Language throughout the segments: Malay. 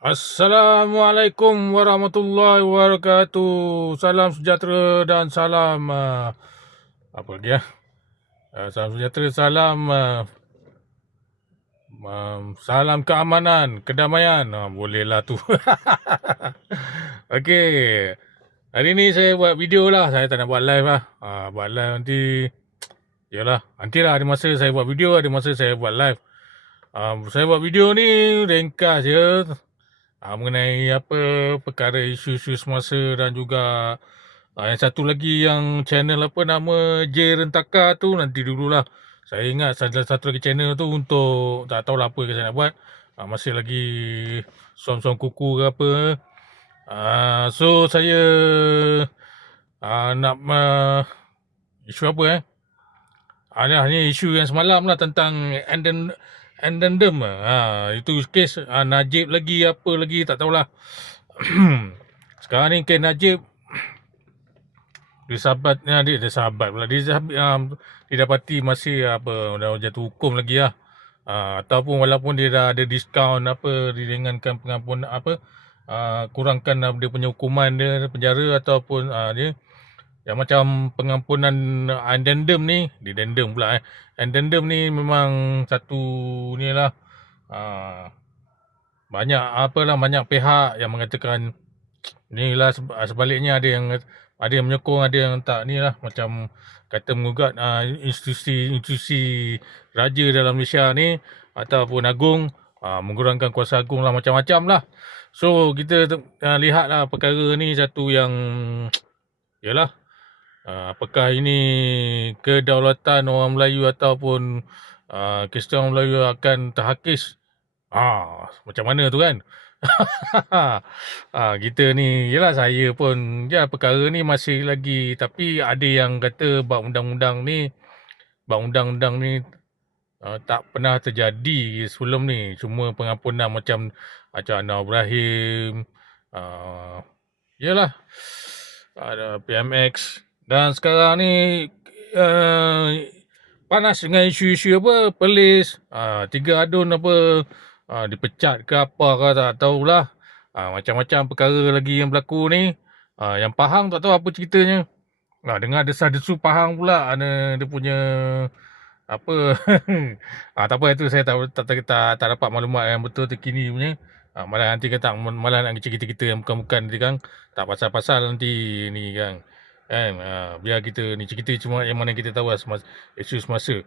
Assalamualaikum warahmatullahi wabarakatuh. Salam sejahtera dan salam apa lagi ya? Salam sejahtera, salam keamanan, kedamaian. Bolehlah tu. Okey. Hari ni saya buat video lah. Saya tak nak buat live lah. Buat live nanti, yalah, nantilah ada masa saya buat video, ada masa saya buat live. Saya buat video ni ringkas je. Mengenai apa perkara isu-isu semasa dan juga yang satu lagi yang channel apa nama J Rentaka tu nanti dululah. Saya ingat satu lagi channel tu untuk tak tahulah apa ke saya nak buat. Masih lagi suam-suam kuku ke apa. So saya nak isu apa ni isu yang semalam lah tentang addendum. Itu kes Najib lagi apa lagi tak tahulah. Sekarang ni kes Najib didapati masih apa dah jatuh hukum lagi lah. Ataupun walaupun dia dah ada diskaun apa, diringankan pengampunan apa, kurangkan dia punya hukuman dia penjara ataupun dia yang macam pengampunan addendum ni, addendum ni memang satu ni lah, banyak pihak yang mengatakan ni lah, sebaliknya ada yang menyokong, ada yang tak ni lah, macam kata mengugat institusi raja dalam Malaysia ni ataupun agung, mengurangkan kuasa agung lah, macam-macam lah. So kita lihatlah perkara ni satu yang yalah, apakah ini kedaulatan orang Melayu ataupun Kristen orang Melayu akan terhakis, macam mana tu kan. Kita ni, yalah, saya pun perkara ni masih lagi, tapi ada yang kata bab undang-undang ni tak pernah terjadi sebelum ni. Cuma pengampunan macam Anwar Ibrahim, yalah, ada PMX, dan sekarang ni panas dengan isu-isu apa, Perlis, 3 adun apa, dipecat ke apa ke tak tahulah. Macam-macam perkara lagi yang berlaku ni. Yang Pahang tak tahu apa ceritanya. Dengar desas-desus Pahang pula ada dia punya apa. Tak apa, itu saya tak dapat maklumat yang betul terkini punya. Malah nanti kata malah nak cerita-cerita yang bukan-bukan nanti kan, tak pasal-pasal nanti ni kan. Biar kita ni cerita cuma yang mana kita tahu lah isu semasa.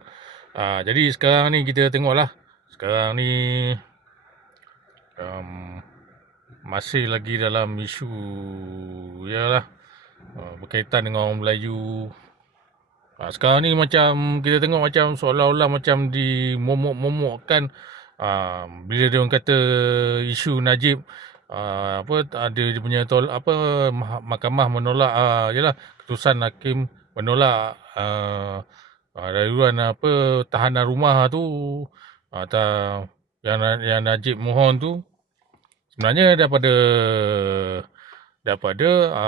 Jadi sekarang ni kita tengoklah. Sekarang ni masih lagi dalam isu, yalah, berkaitan dengan orang Melayu. Sekarang ni macam kita tengok macam seolah-olah macam dimomok-momokkan, bila dia orang kata isu Najib, apa ada dia punya mahkamah menolak, yalah, keputusan hakim menolak rayuan apa tahanan rumah tu, atau yang Najib mohon tu sebenarnya daripada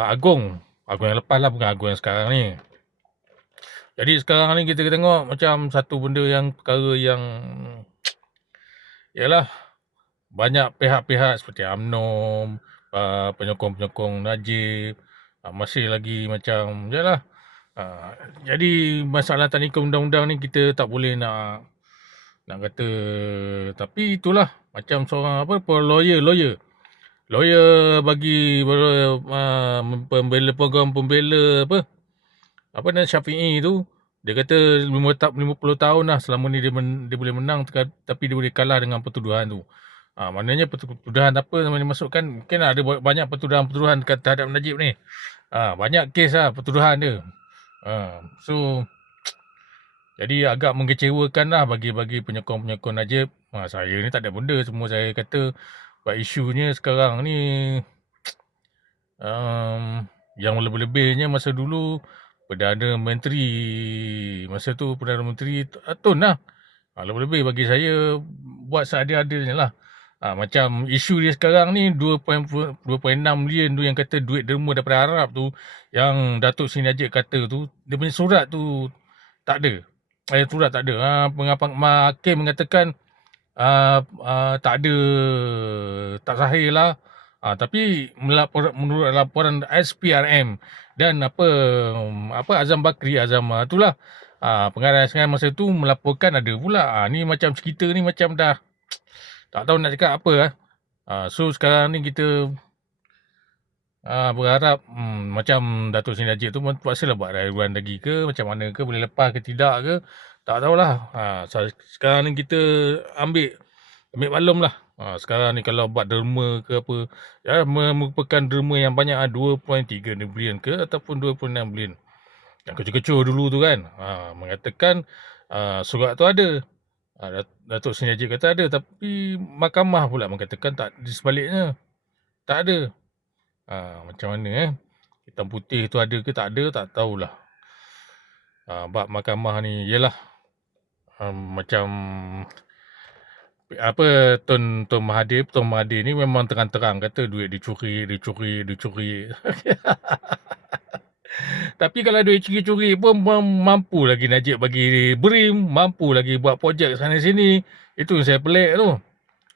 agung yang lepas lah, bukan agung yang sekarang ni. Jadi sekarang ni kita tengok macam satu benda yang perkara yang yalah, banyak pihak-pihak seperti UMNO, penyokong-penyokong Najib, masih lagi macam yalah. Jadi masalah teknikal undang-undang ni kita tak boleh nak kata, tapi itulah macam seorang lawyer bagi pembela program pembela apa nama Syafi'i tu, dia kata 50 tahun lah selama ni dia boleh menang, tapi dia boleh kalah dengan pertuduhan tu. Maknanya pertuduhan apa yang dimasukkan, mungkin ada banyak pertuduhan terhadap Najib ni. Banyak kes lah pertuduhan dia. So jadi agak mengecewakan lah bagi penyokong-penyokong Najib. Saya ni tak ada benda, semua saya kata buat isunya sekarang ni yang lebih-lebihnya masa dulu Perdana Menteri Tun lah. Lebih-lebih bagi saya buat seadil-adilnya lah. Macam isu dia sekarang ni 2.6 million tu yang kata duit derma daripada Arab tu, yang Datuk Seri Najib kata tu, dia punya surat tu tak ada. Surat tak ada. Hakim mengatakan tak ada, tak sahih lah. Tapi menurut laporan SPRM dan Azam Bakri, itulah, pengarah SPRM masa tu melaporkan ada pula. Ni macam cerita ni macam dah tak tahu nak cakap apa lah. So sekarang ni kita berharap macam Datuk Seri Najib tu terpaksalah buat rayuan lagi ke, macam mana ke, boleh lepas ke tidak ke, tak tahulah. Sekarang ni kita ambil maklum lah. Sekarang ni kalau buat derma ke apa, merupakan derma yang banyak, 2.3 bilion ke ataupun 26 bilion. Yang kecoh-kecoh dulu tu kan, mengatakan surat tu ada. Datuk Seri Najib kata ada, tapi mahkamah pula mengatakan tak, di sebaliknya tak ada. Macam mana hitam putih tu ada ke tak ada, tak tahulah. Bab mahkamah ni ialah macam Tun Mahathir ni memang terang-terang kata duit dicuri. Tapi kalau duit curi-curi pun mampu lagi Najib bagi BRIM, mampu lagi buat projek sana sini. Itu saya pelik tu.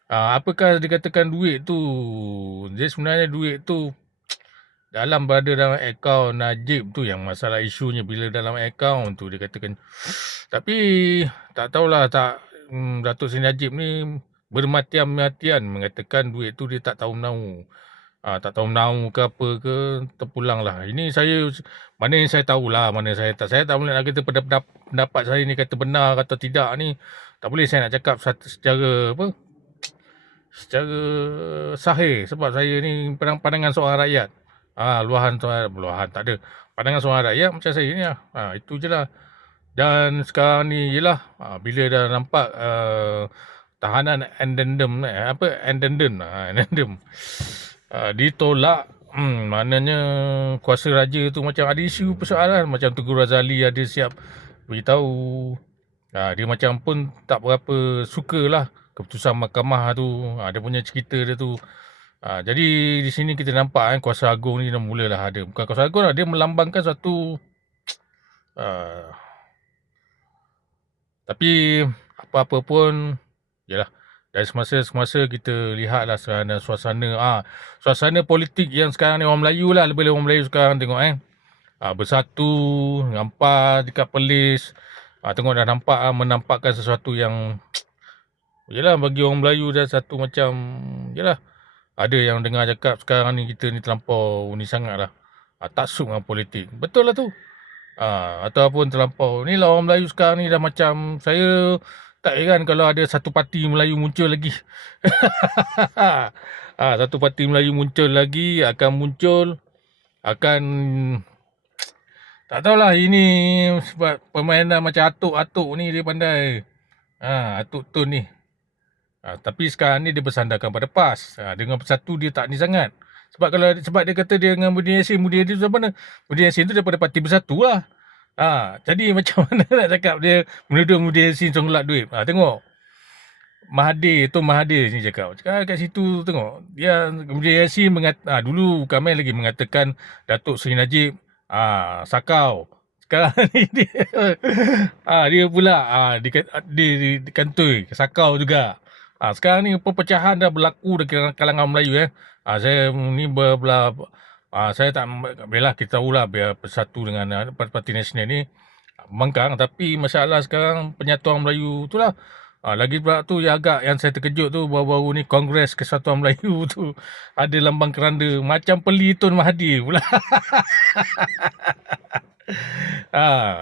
Apakah dikatakan duit tu, dia sebenarnya duit tu berada dalam akaun Najib tu yang masalah isunya, bila dalam akaun tu dia katakan. Tapi tak tahulah, Datuk Seri Najib ni bermatian-matian mengatakan duit tu dia tak tahu menahu. Tak tahu menahu ke apa ke, terpulang lah. Ini mana yang saya tahulah, mana saya tak boleh nak kata pendapat saya ni kata benar kata tidak ni. Tak boleh saya nak cakap secara sahih, sebab saya ni pandangan seorang rakyat. Luahan tak ada. Pandangan seorang rakyat macam saya ni lah. Itu je lah. Dan sekarang ni ialah bila dah nampak tahanan addendum ditolak, maknanya kuasa raja tu macam ada isu persoalan. Macam Tengku Razali ada siap beritahu, dia macam pun tak berapa sukalah keputusan mahkamah tu, dia punya cerita dia tu. Jadi di sini kita nampak kuasa agung ni dah mulalah ada. Bukan kuasa agung lah, dia melambangkan satu tapi apa-apa pun, yalah, dari semasa kita lihatlah suasana politik yang sekarang ni orang Melayu lah, lebih orang Melayu sekarang tengok bersatu, ngampar dekat Perlis. Tengok dah menampakkan sesuatu yang yalah, bagi orang Melayu dah satu macam, yalah, ada yang dengar cakap sekarang ni kita ni terlampau ni sangat lah, taksub dengan politik. Betul lah tu. Ataupun terlampau. Ni lah orang Melayu sekarang ni dah macam, saya tak heran kalau ada satu parti Melayu muncul lagi. Satu parti Melayu muncul lagi, akan tak tahulah, ini sebab permainan macam atuk-atuk ni dia pandai. Atuk Tun ni. Tapi sekarang ni dia bersandarkan pada PAS. Dengan Bersatu dia tak ni sangat. Sebab dia kata dia dengan Budi Yassin tu mana? Budi Yassin tu daripada parti Bersatu lah. Jadi macam mana nak cakap dia menuduh Budi Yassin songlak duit. Tengok. Tun Mahathir ni cakap kat situ, tengok. Dia Budi Yassin dulu kami lagi mengatakan Datuk Seri Najib sakau. Sekarang ni dia pula dikantoi sakau juga. Sekarang ni perpecahan dah berlaku dalam kalangan Melayu. Saya ni saya tak belah, kita tahulah biar Bersatu dengan Parti Nasional ni membangkang, tapi masalah sekarang penyatuan Melayu tu lah. Lagi pula tu yang saya terkejut tu, baru-baru ni Kongres Kesatuan Melayu tu ada lambang keranda macam Peli Tun Mahathir pula.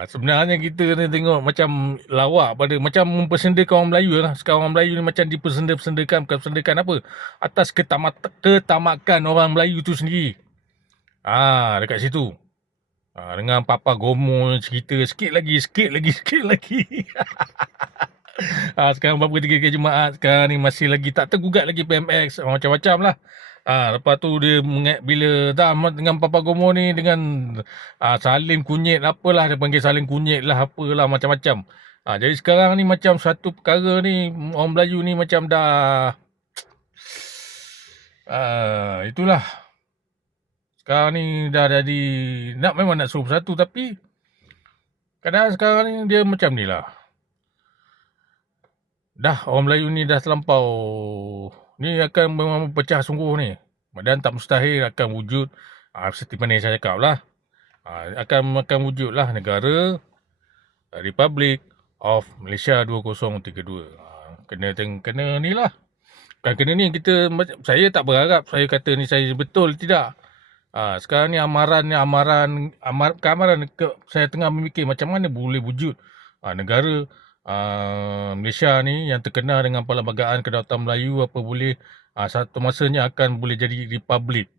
Sebenarnya kita ni tengok macam lawak macam mempersendakan orang Melayu lah. Sekarang orang Melayu ni macam dipersendakan, bukan persendakan apa, atas ketamakan orang Melayu tu sendiri. Dekat situ. Dengan Papa Gomo cerita sikit lagi. Sekarang berapa 3 kali Jumaat, sekarang ni masih lagi tak tergugat lagi PMX, macam-macam lah. Lepas tu dia bila dah dengan Papa Gomo ni, dengan salin kunyit apalah, dia panggil salin kunyit lah, apalah macam-macam. Jadi sekarang ni macam satu perkara ni, orang Melayu ni macam dah itulah. Sekarang ni dah jadi memang nak suruh Bersatu, tapi kadang sekarang ni dia macam ni lah. dah orang Melayu ni dah terlampau, ni akan memang pecah sungguh ni. Dan tak mustahil akan wujud, seperti mana yang saya cakap lah, akan wujudlah negara Republic of Malaysia 2032. Kena ni lah. Kan kena ni kita, saya tak berharap saya kata ni saya betul, tidak. Sekarang ni saya tengah memikir macam mana boleh wujud negara Malaysia ni yang terkenal dengan Perlembagaan Kedaulatan Melayu, apa boleh satu masanya akan boleh jadi republik.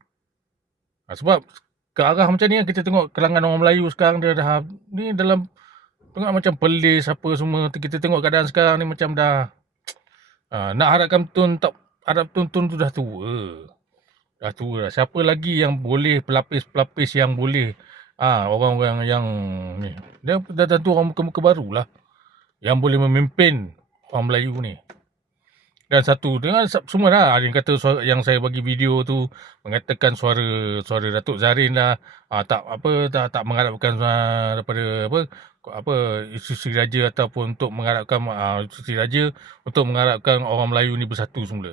Sebab ke arah macam ni kita tengok kalangan orang Melayu sekarang dia dah ni dalam tengok macam Perlis apa semua, kita tengok keadaan sekarang ni macam dah nak harapkan tun tu dah tua. Dah tua dah. Siapa lagi yang boleh, pelapis-pelapis yang boleh, orang-orang yang ni, dia dah tentu orang muka-muka barulah yang boleh memimpin orang Melayu ni. Dan satu dengan semua dah, ada yang kata yang saya bagi video tu mengatakan suara Datuk Zarin dah tak mengharapkan daripada institusi raja ataupun untuk mengharapkan institusi raja untuk mengharapkan orang Melayu ni bersatu semula.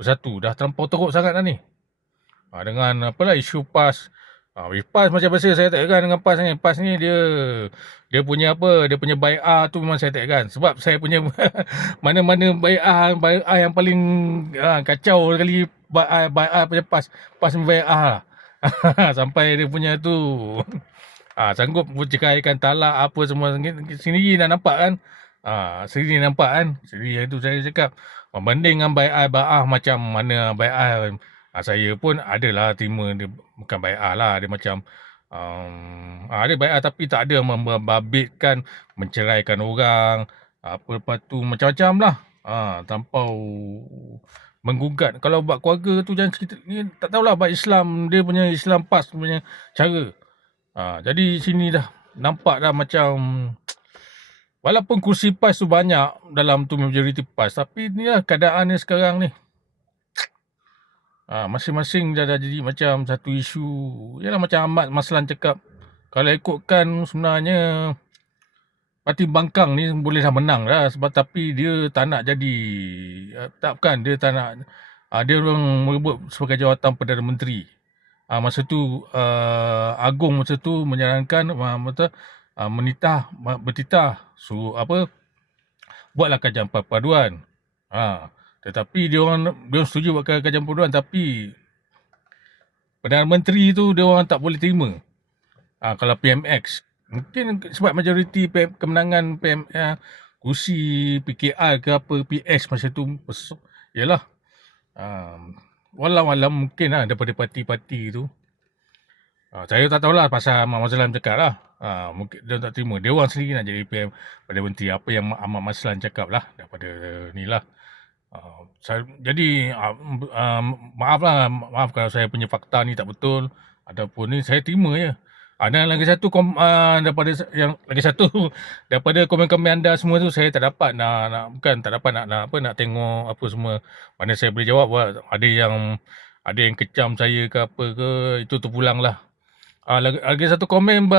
Bersatu dah terlampau teruk sangat dah ni. Dengan isu PAS. PAS macam biasa saya tak heran dengan PAS ni. PAS ni dia punya bai'ah tu memang saya tak heran. Sebab saya punya mana-mana bai'ah yang paling kacau sekali bai'ah punya PAS. PAS bai'ah lah. Sampai dia punya tu sanggup berceraikan talak apa semua. Sendiri dah nampak kan. Sendiri nampak kan. Sendiri itu saya cakap. Membanding dengan bai'ah macam mana bai'ah. Saya pun adalah terima dia, bukan bai'ah lah, dia macam ada bai'ah tapi tak ada membabitkan, menceraikan orang, lepas tu macam-macam lah, terlampau menggugat. Kalau buat keluarga tu jangan cerita, ni tak tahulah buat Islam, dia punya Islam PAS punya cara. Jadi sini dah nampak dah macam, walaupun kursi PAS tu banyak dalam tu majoriti PAS, tapi ni lah keadaan ni sekarang ni. Masing-masing dah jadi macam satu isu. Yalah macam Ahmad Maslan cakap, kalau ikutkan sebenarnya parti Bangkang ni boleh dah menang dah, sebab tapi dia tak nak jadi, dia tak nak, dia orang merebut sebagai jawatan Perdana Menteri. Masa tu Agong masa tu menyarankan bertitah suruh buatlah kajian perpaduan. Tetapi dia orang setuju buat kajian perpaduan, tapi Perdana Menteri tu dia orang tak boleh terima. Kalau PMX, mungkin sebab majoriti kemenangan kursi PKR ke apa, PS masa tu, yalah. Walau mungkin lah daripada parti-parti tu. Saya tak tahulah pasal Ahmad Maslan cakap lah. Mungkin dia tak terima. Dia orang sendiri nak jadi Perdana Menteri. Apa yang Ahmad Maslan cakap lah daripada ni lah. Jadi maaf kalau saya punya fakta ni tak betul ataupun ni, saya terima je. Dan lagi satu daripada komen-komen anda semua tu, saya tak dapat nak tengok apa semua. Mana saya boleh jawab. Ada yang kecam saya ke apa ke, itu terpulang lah. Lagi satu komen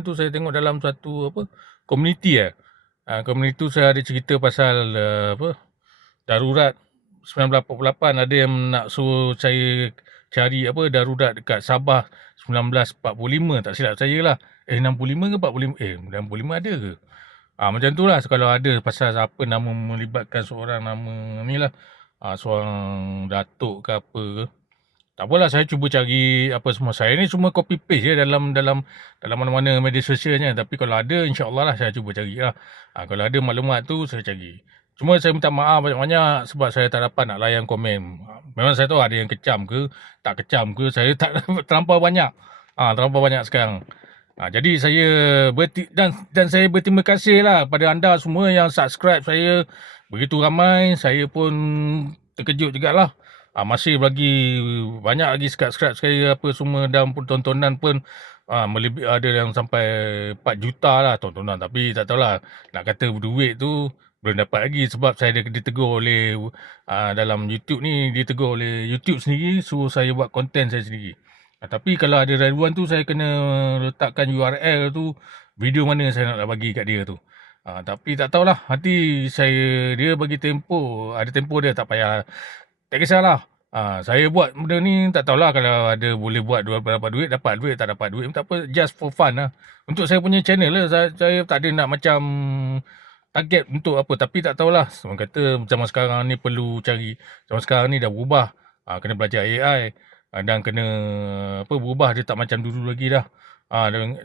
tu saya tengok dalam satu komuniti komuniti tu saya ada cerita pasal darurat 1948. Ada yang nak suruh saya cari darurat dekat Sabah 1945, tak silap saya lah. 65 ke 45? 65 ada ke? Macam tu lah. Kalau ada pasal apa nama melibatkan seorang nama ni lah, seorang datuk ke apa ke, tak apalah, saya cuba cari apa semua. Saya ni semua copy paste je dalam mana-mana media sosialnya. Tapi kalau ada, insya-Allah lah saya cuba cari lah. Kalau ada maklumat tu saya cari. Cuma saya minta maaf banyak-banyak sebab saya tak dapat nak layan komen. Memang saya tahu ada yang kecam ke, tak kecam ke, saya tak terlampau banyak. Terlampau banyak sekarang. Jadi saya dan saya berterima kasih lah pada anda semua yang subscribe saya begitu ramai. Saya pun terkejut jugalah. Masih lagi banyak lagi subscribe saya apa semua, dan tontonan pun melebihi, ada yang sampai 4 juta lah tontonan. Tapi tak tahulah, nak kata duit tu belum dapat lagi sebab saya ditegur oleh dalam YouTube ni, ditegur oleh YouTube sendiri suruh saya buat konten saya sendiri. Tapi kalau ada raduan tu, saya kena letakkan URL tu, video mana saya nak bagi kat dia tu. Tapi tak tahulah, nanti dia bagi tempoh, ada tempoh dia, tak payah, tak kisahlah. Saya buat benda ni tak tahulah kalau ada boleh buat dapat duit, tak dapat duit tak apa, just for fun lah. Untuk saya punya channel lah, saya tak ada nak macam target untuk apa, tapi tak tahulah. Orang kata zaman sekarang ni perlu cari, zaman sekarang ni dah berubah. Kena belajar AI, dan kena berubah, dia tak macam dulu lagi dah.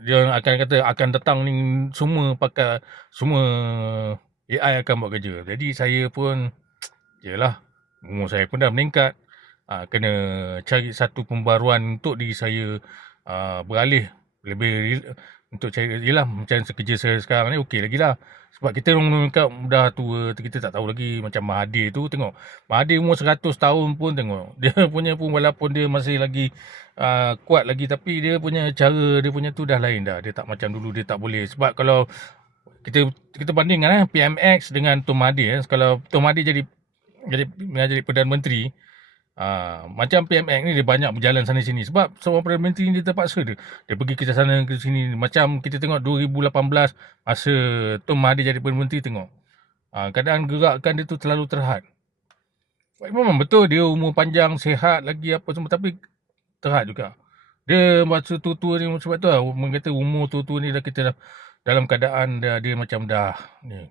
Dia akan kata akan datang ni semua AI akan buat kerja. Jadi saya pun yalah, umur saya pun dah meningkat. Kena cari satu pembaruan untuk diri saya, beralih lebih untuk cari, yelah macam kerja saya sekarang ni okey lagi lah. Sebab kita orang dah tua, kita tak tahu lagi. Macam Mahathir tu, tengok Mahathir umur 100 tahun pun tengok. Dia punya pun walaupun dia masih lagi kuat lagi, tapi dia punya cara, dia punya tu dah lain dah. Dia tak macam dulu, dia tak boleh. Sebab kalau kita bandingkan PMX dengan Tun Mahathir. Kalau Tun Mahathir jadi Perdana Menteri, macam PMX ni dia banyak berjalan sana sini. Sebab seorang Perdana Menteri ni dia terpaksa dia pergi ke sana ke sini. Macam kita tengok 2018 masa Tun Mahathir jadi Perdana Menteri, tengok keadaan gerakan dia tu terlalu terhad. Memang betul dia umur panjang, sihat lagi apa semua, tapi terhad juga. Dia masa tua-tua ni, sebab tu lah orang kata umur tua-tua ni dah kita dah dalam keadaan dia macam dah ni.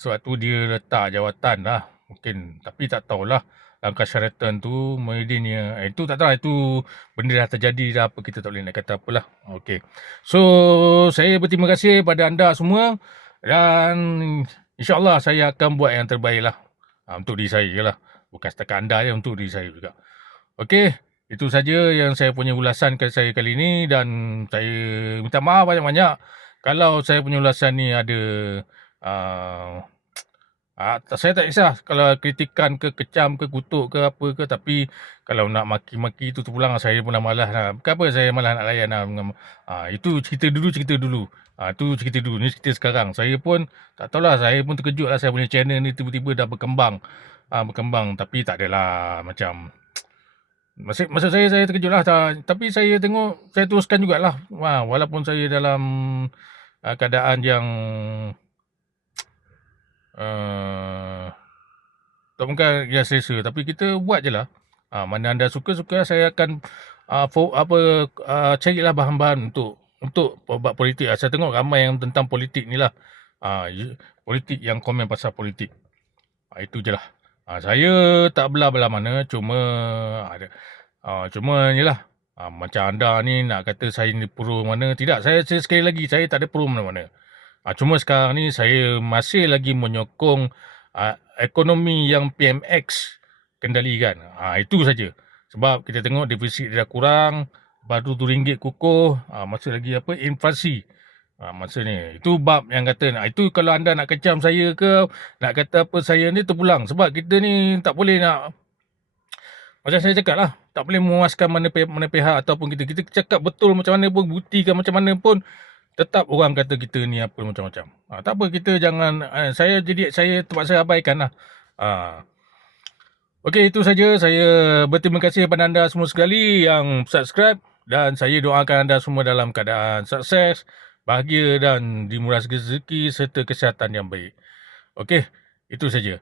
Sebab tu dia letak jawatan lah mungkin, tapi tak tahulah langkah syaratan tu Muhyiddin itu tak tahu, itu benda dah terjadi dah, apa kita tak boleh nak kata apalah. Okey. So saya berterima kasih pada anda semua, dan insya-Allah saya akan buat yang terbaik lah untuk diri saya lah. Bukan setakat anda je, untuk diri saya juga. Okey, itu saja yang saya punya ulasan saya kali ini, dan saya minta maaf banyak-banyak kalau saya punya ulasan ni ada saya tak kisah kalau kritikan ke, kecam ke, kutuk ke, apa ke, tapi kalau nak maki-maki tu terpulang, saya pun dah malas lah. Kenapa saya malas nak layan lah. Itu cerita dulu. Tu cerita dulu, ni cerita sekarang. Saya pun tak tahulah, saya pun terkejut lah, saya punya channel ni tiba-tiba dah berkembang. Tapi tak adalah macam, maksud saya terkejut lah. Tapi saya tengok, saya teruskan jugalah. Walaupun saya dalam keadaan yang tak bukan yang selesa, tapi kita buat je lah. Mana anda suka, saya akan carilah bahan-bahan untuk buat politik. Saya tengok ramai yang tentang politik ni lah. Politik yang komen pasal politik. Itu je lah. Saya tak belah-belah mana, cuma ni lah. Macam anda ni nak kata saya ni pro mana, tidak. Saya sekali lagi, saya tak ada pro mana-mana. Cuma sekarang ni saya masih lagi menyokong ekonomi yang PMX kendalikan. Itu saja. Sebab kita tengok defisit dia dah kurang, lepas tu RM1 kukuh, masih lagi inflasi. Masa ni, itu bab yang kata, itu kalau anda nak kecam saya ke, nak kata apa saya ni terpulang. Sebab kita ni tak boleh nak, macam saya cakap lah, tak boleh memuaskan mana pihak ataupun kita cakap betul macam mana pun, buktikan macam mana pun, tetap orang kata kita ni apa macam-macam. Tak apa, kita jangan, saya terpaksa abaikan lah. Okey, itu saja. Saya berterima kasih kepada anda semua sekali yang subscribe, dan saya doakan anda semua dalam keadaan sukses, bahagia dan dimurahkan rezeki serta kesihatan yang baik. Okey, itu saja.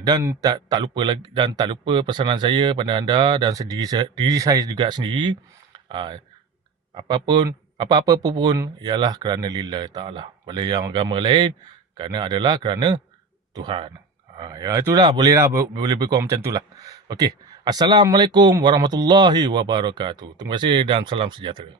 Dan tak lupa pesanan saya pada anda dan diri saya juga sendiri. Apa-apa pun ialah kerana lillahi ta'ala. Bila yang agama lain, kerana Tuhan. Ya itulah, boleh berkurang macam itulah. Okey. Assalamualaikum warahmatullahi wabarakatuh. Terima kasih dan salam sejahtera.